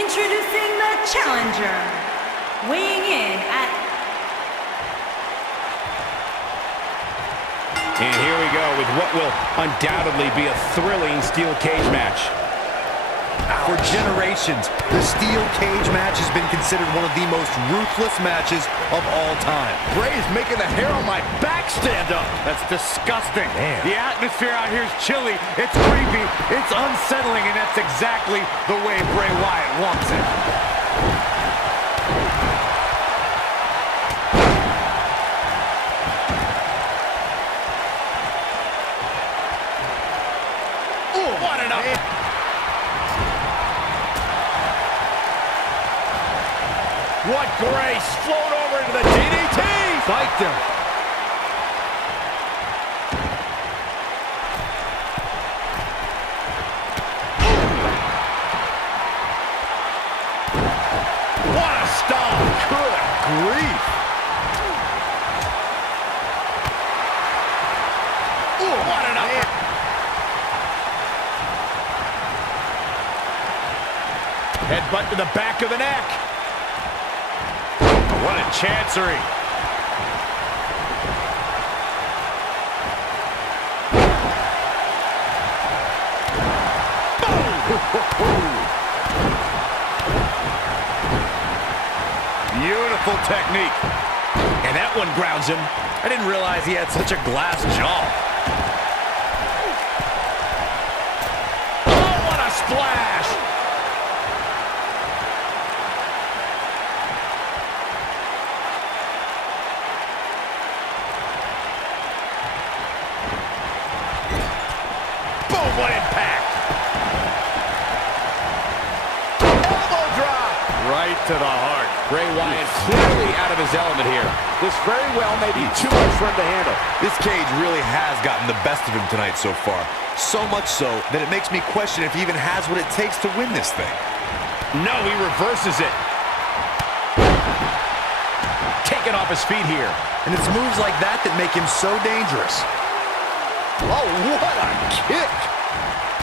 Introducing the challenger, weighing in at... And here we go with what will undoubtedly be a thrilling steel cage match. For generations, the steel cage match has been considered one of the most ruthless matches of all time. Bray is making the hair on my back stand up. That's disgusting. Man. The atmosphere out here is chilly, it's creepy, it's unsettling, and that's exactly the way Bray Wyatt wants it. Ooh, what an up. What grace! Float over into the DDT! Spiked him. What a stomp! Good grief! Ooh, what an up! Headbutt to the back of the neck. What a chancery. Beautiful technique. And that one grounds him. I didn't realize he had such a glass jaw. Oh, what a splash! Boom, what impact! Elbow drop! Right to the heart. Bray Wyatt clearly out of his element here. This very well may be too much for him to handle. This cage really has gotten the best of him tonight so far. So much so that it makes me question if he even has what it takes to win this thing. No, he reverses it. Taken off his feet here. And it's moves like that that make him so dangerous. Oh, what a kick!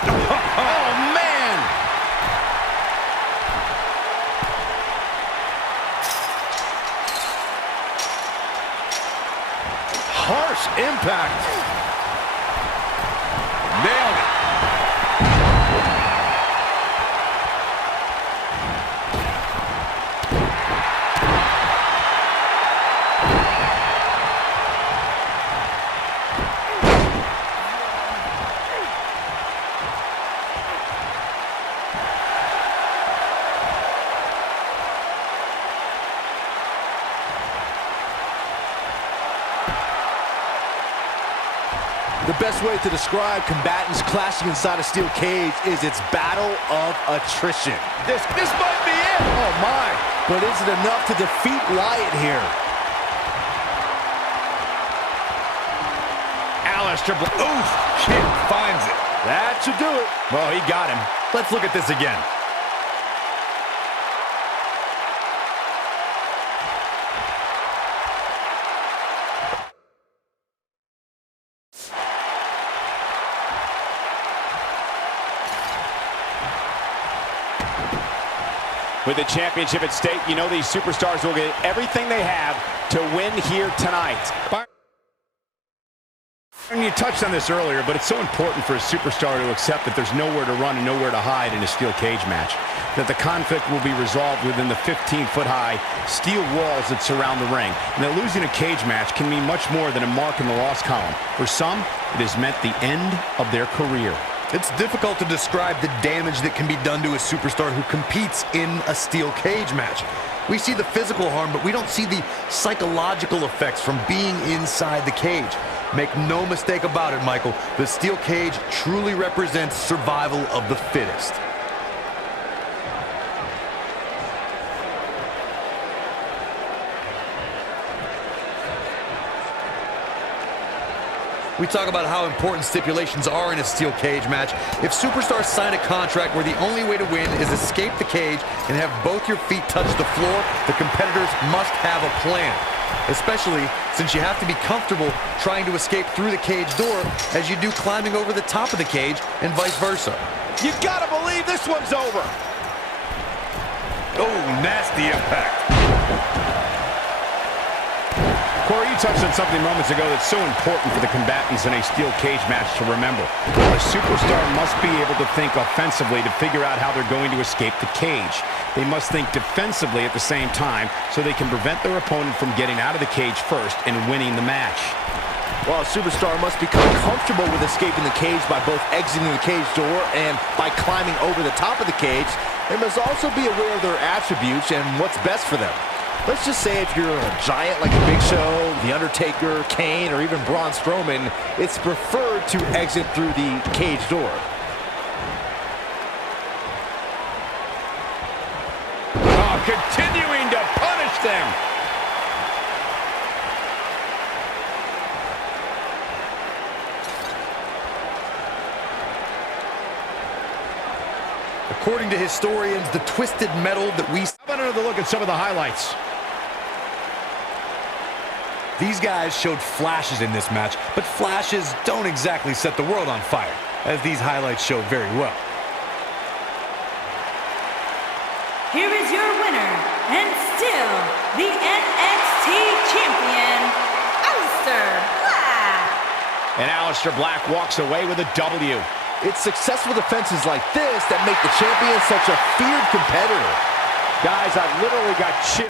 Oh, man! Harsh impact. Nailed it. The best way to describe combatants clashing inside a steel cage is its battle of attrition. This might be it. Oh my, but is it enough to defeat Wyatt here? Aleister Black. Oof! Kick finds it. That should do it. Well, he got him. Let's look at this again. With the championship at stake, you know these superstars will get everything they have to win here tonight. And you touched on this earlier, but it's so important for a superstar to accept that there's nowhere to run and nowhere to hide in a steel cage match. That the conflict will be resolved within the 15-foot-high steel walls that surround the ring. And that losing a cage match can mean much more than a mark in the loss column. For some, it has meant the end of their career. It's difficult to describe the damage that can be done to a superstar who competes in a steel cage match. We see the physical harm, but we don't see the psychological effects from being inside the cage. Make no mistake about it, Michael, the steel cage truly represents survival of the fittest. We talk about how important stipulations are in a steel cage match. If superstars sign a contract where the only way to win is escape the cage and have both your feet touch the floor, the competitors must have a plan. Especially since you have to be comfortable trying to escape through the cage door as you do climbing over the top of the cage and vice versa. You gotta believe this one's over. Oh, nasty impact. Corey, you touched on something moments ago that's so important for the combatants in a steel cage match to remember. A superstar must be able to think offensively to figure out how they're going to escape the cage. They must think defensively at the same time so they can prevent their opponent from getting out of the cage first and winning the match. Well, a superstar must become comfortable with escaping the cage by both exiting the cage door and by climbing over the top of the cage. They must also be aware of their attributes and what's best for them. Let's just say if you're a giant like the Big Show, The Undertaker, Kane, or even Braun Strowman, it's preferred to exit through the cage door. Oh, continuing to punish them. According to historians, the twisted metal that we... How about another look at some of the highlights? These guys showed flashes in this match, but flashes don't exactly set the world on fire, as these highlights show very well. Here is your winner, and still the NXT Champion, Aleister Black. And Aleister Black walks away with a W. It's successful defenses like this that make the champion such a feared competitor. Guys, I've literally got chills.